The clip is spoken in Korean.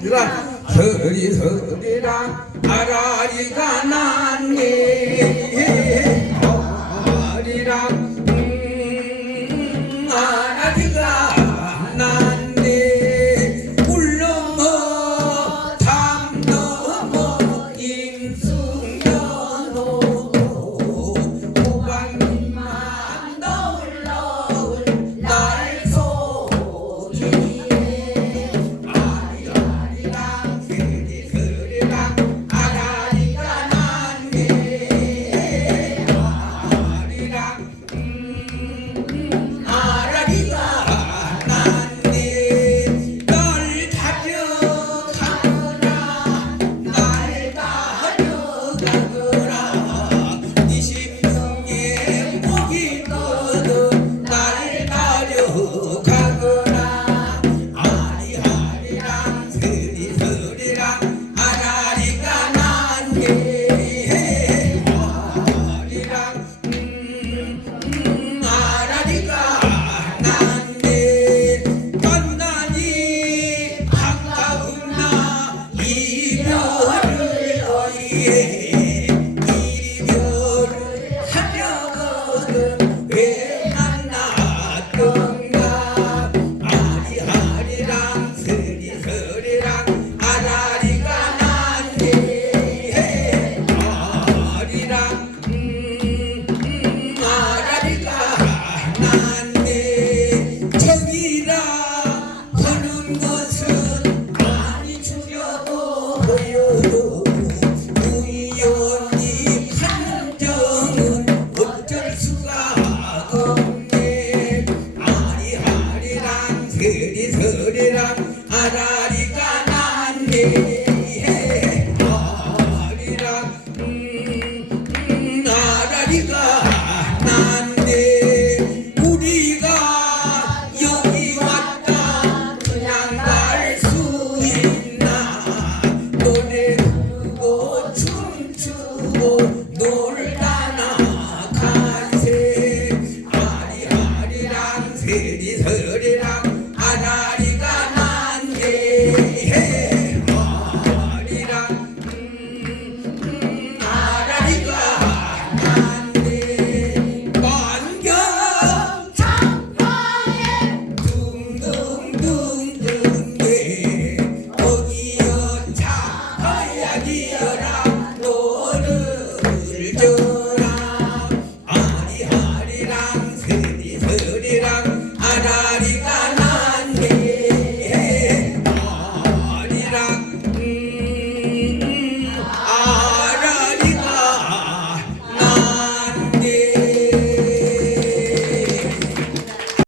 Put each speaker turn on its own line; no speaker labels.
이라 서리 서리라 아라리가 났네 You. 아라리가 났네 아리라 아라리가 났네 우리가 여기 왔다 그냥 갈 수 있나 노래 Langsung.